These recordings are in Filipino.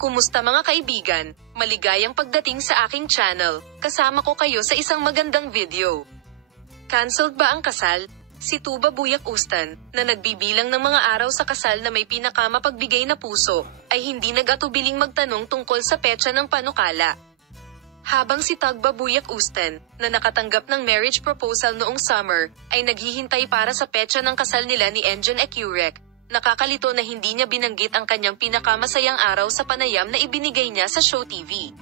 Kumusta mga kaibigan? Maligayang pagdating sa aking channel. Kasama ko kayo sa isang magandang video. Cancelled ba ang kasal? Si Tuba Buyak Ustan, na nagbibilang ng mga araw sa kasal na may pinakamapagbigay na puso, ay hindi nag-atubiling magtanong tungkol sa petsa ng panukala. Habang si Tuba Buyak Ustan, na nakatanggap ng marriage proposal noong summer, ay naghihintay para sa petsa ng kasal nila ni Enjon Ecurek, nakakalito na hindi niya binanggit ang kanyang pinakamasayang araw sa panayam na ibinigay niya sa Show TV.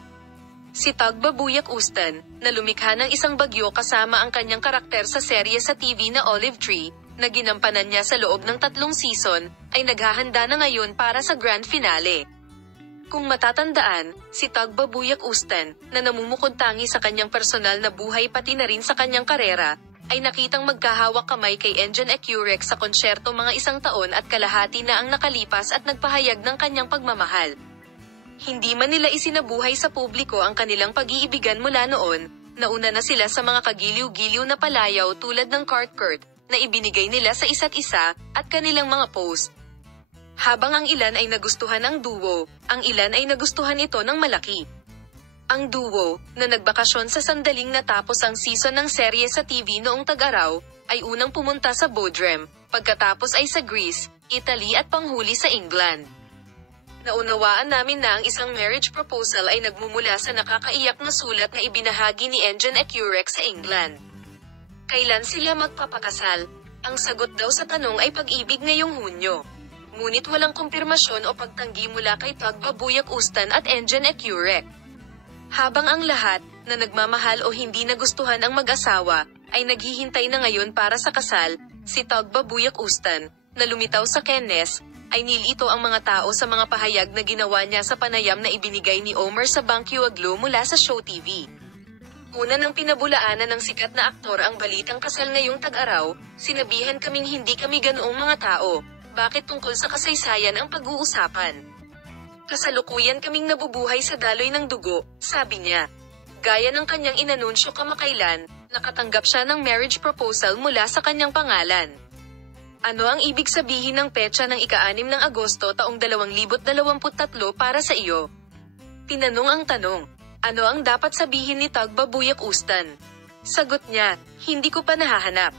Si Tuba Buyak Ustan, na lumikha ng isang bagyo kasama ang kanyang karakter sa serye sa TV na Olive Tree, na ginampanan niya sa loob ng 3 season, ay naghahanda na ngayon para sa grand finale. Kung matatandaan, si Tuba Buyak Ustan, na namumukod-tangi sa kanyang personal na buhay pati na rin sa kanyang karera, ay nakitang magkahawak kamay kay Enjon Ecurek sa konsyerto mga 1 taon at kalahati na ang nakalipas at nagpahayag ng kanyang pagmamahal. Hindi man nila isinabuhay sa publiko ang kanilang pag-iibigan mula noon, nauna na sila sa mga kagiliw-giliw na palayaw tulad ng Kurt na ibinigay nila sa isa't isa, at kanilang mga post. Habang ang ilan ay nagustuhan ang duo, ang ilan ay nagustuhan ito ng malaki. Ang duo, na nagbakasyon sa sandaling natapos ang season ng serye sa TV noong tag-araw, ay unang pumunta sa Bodrum, pagkatapos ay sa Greece, Italy at panghuli sa England. Naunawaan namin na ang isang marriage proposal ay nagmumula sa nakakaiyak na sulat na ibinahagi ni Enjon Ecurek sa England. Kailan sila magpapakasal? Ang sagot daw sa tanong ay pag-ibig ngayong Hunyo. Ngunit walang kumpirmasyon o pagtanggi mula kay Tuba Buyak Ustan at Enjon Ecurek. Habang ang lahat, na nagmamahal o hindi nagustuhan ang mag-asawa, ay naghihintay na ngayon para sa kasal, si Tuba Buyak Ustan, na lumitaw sa Cannes, ay nilito ang mga tao sa mga pahayag na ginawa niya sa panayam na ibinigay ni Omer sa Banquio mula sa Show TV. Una nang pinabulaanan ng sikat na aktor ang balitang kasal ngayong tag-araw, sinabihan kaming hindi kami ganoong mga tao, bakit tungkol sa kasaysayan ang pag-uusapan? Kasalukuyan kaming nabubuhay sa daloy ng dugo, sabi niya. Gaya ng kanyang inanunsyo kamakailan, nakatanggap siya ng marriage proposal mula sa kanyang pangalan. Ano ang ibig sabihin ng petsa ng ika-6 ng Agosto taong 2023 para sa iyo? Tinanong ang tanong. Ano ang dapat sabihin ni Tuba Buyak Ustan? Sagot niya, hindi ko pa nahahanap.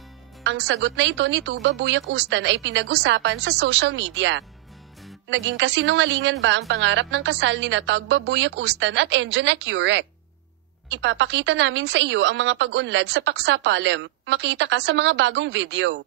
Ang sagot na ito ni Tuba Buyak Ustan ay pinag-usapan sa social media. Naging kasinungalingan ba ang pangarap ng kasal ni Tuba Buyak Ustan at Enjon Ecurek? Ipapakita namin sa iyo ang mga pag-unlad sa Paksa Palem, makita ka sa mga bagong video.